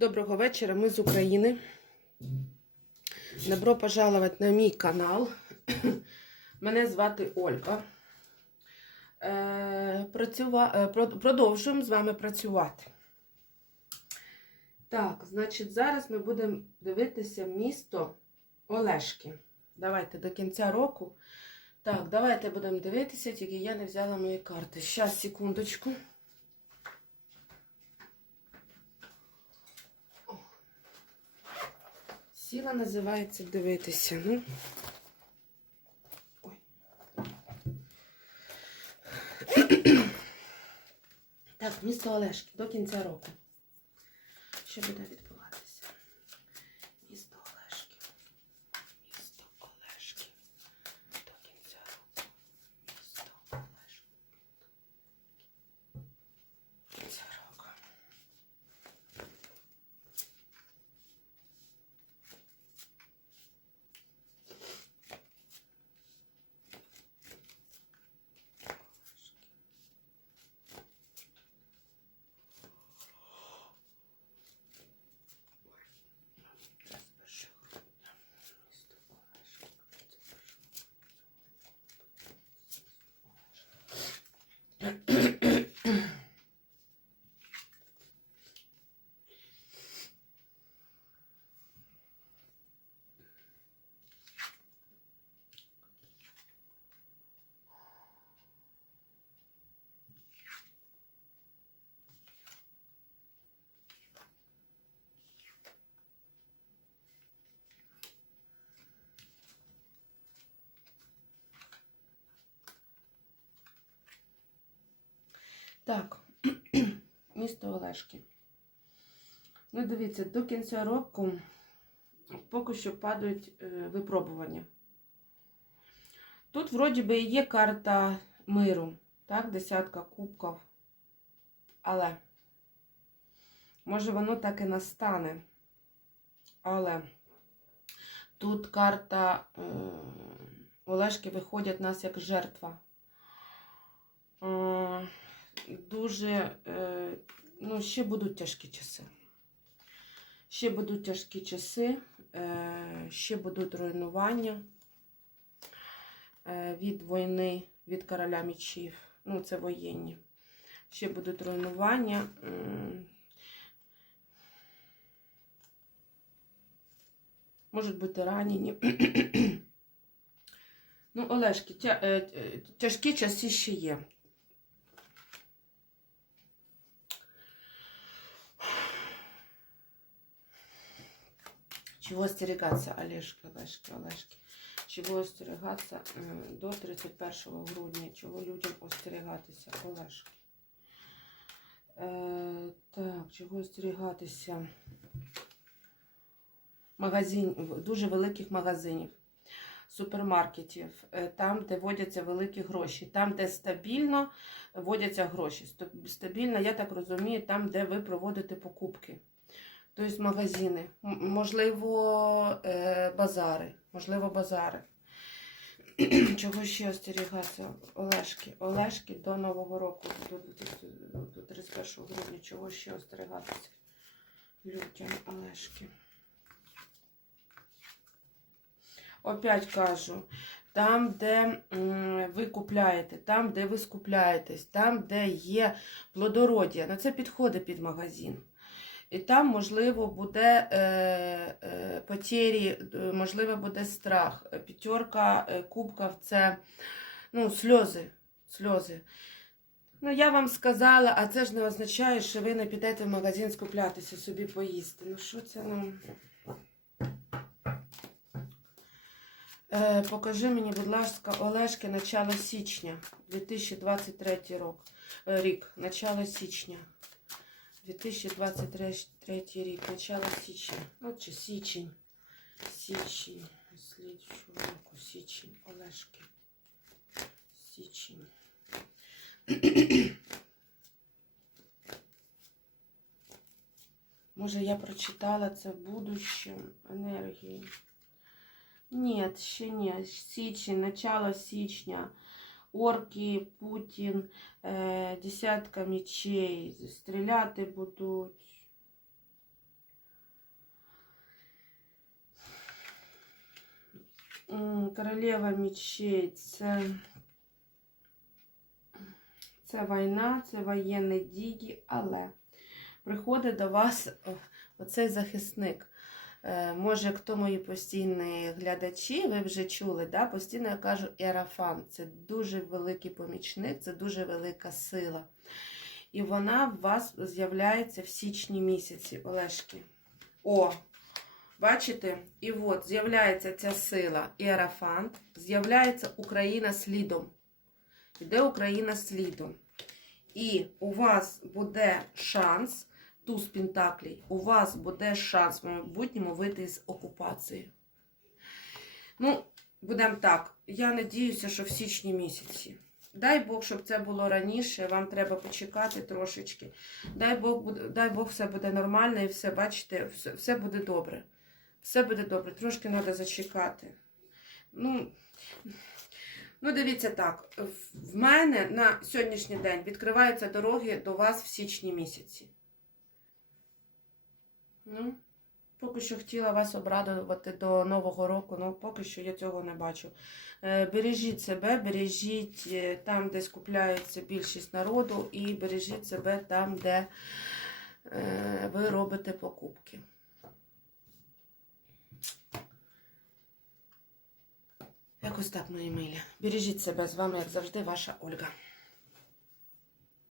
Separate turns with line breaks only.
Доброго вечора, ми з України. Добро пожаловать на мій канал. Мене звати Ольга. Е, працюва... е, Продовжуємо з вами працювати. Так, значить, зараз ми будемо дивитися місто Олешки. Давайте до кінця року. Так, давайте будемо дивитися, тільки я не взяла мої карти. Щас, секундочку. Сіла називається дивитися. Ну. Ой. Так, місто Олешки до кінця року. Що буде відбуватися? Місто Олешки. Місто Олешки. До кінця року. Місто Олешки. До кінця року. Так, місто Олешки. Ну, дивіться, до кінця року поки що падають е, випробування. Тут, вроді би, є карта миру, так, десятка кубків. Але, може, воно так і настане. Але тут карта е, Олешки виходять нас як жертва. Е, дуже, е, ну, ще будуть тяжкі часи. Ще будуть тяжкі часи, е, ще будуть руйнування е, від війни, від короля мечів. Ну, це воєнні. Ще будуть руйнування. Можуть бути ранені. Ну, Олешки, тя, тяжкі часи ще є. Чего остерегаться, Олежки, Олешки, Олешки? Чого остерігатися до 31 грудня? Чого людям остерігатися, Олешки? Е, так, чого остерігатися? Магазин, дуже великих магазинів, супермаркетів, е, там, де водяться великі гроші, там, де стабільно водяться гроші. Стабільно, я так розумію, там, де ви проводите покупки. Тобто магазини, можливо, е, базари, можливо, базари. Чого ще остерігатися? Олешки. Олешки до Нового року, до, до, до 31 грудня. Чого ще остерігатися? Людям Олешки. Опять кажу, там, де ви купляєте, там, де ви скупляєтесь, там, де є плодородя, на це підходить під магазин. І там, можливо, буде е, е, потері, е, можливо, буде страх. Е, П'ятерка кубків це ну, сльози. сльози. Ну, я вам сказала, а це ж не означає, що ви не підете в магазин скуплятися, собі поїсти. Ну, що це нам? Е, покажи мені, будь ласка, Олешки, начало січня, 2023 рік. Е, рік, начало січня. 2023 рік, начало січня. Ну, чи січень. Січень. Слідчого року. Січень. Олешки. Січень. Може, я прочитала це в будущем енергії. Ні, ще ні. Січень, начало січня орки, Путін, е, десятка мечей, стріляти будуть. Королева мечей це це війна, це воєнні дії, але приходить до вас оцей захисник. Е, Може, хто мої постійні глядачі, ви вже чули, да? постійно я кажу Ерафан. Це дуже великий помічник, це дуже велика сила. І вона в вас з'являється в січні місяці, Олешки. О, бачите? І от з'являється ця сила Іерафант, з'являється Україна слідом. Іде Україна слідом. І у вас буде шанс, туз Пентаклей, у вас буде шанс в майбутньому вийти з окупації. Ну, будемо так. Я надіюся, що в січні місяці. Дай Бог, щоб це було раніше, вам треба почекати трошечки. Дай Бог, дай Бог все буде нормально і все, бачите, все, все буде добре. Все буде добре, трошки треба зачекати. Ну, ну, дивіться так, в мене на сьогоднішній день відкриваються дороги до вас в січні місяці. Ну, поки що хотіла вас обрадувати до Нового року, ну поки що я цього не бачу. Е, Бережіть себе, бережіть е, там, де скупляється більшість народу, і бережіть себе там, де е, ви робите покупки. Якось так, мої милі. Бережіть себе з вами, як завжди, ваша Ольга.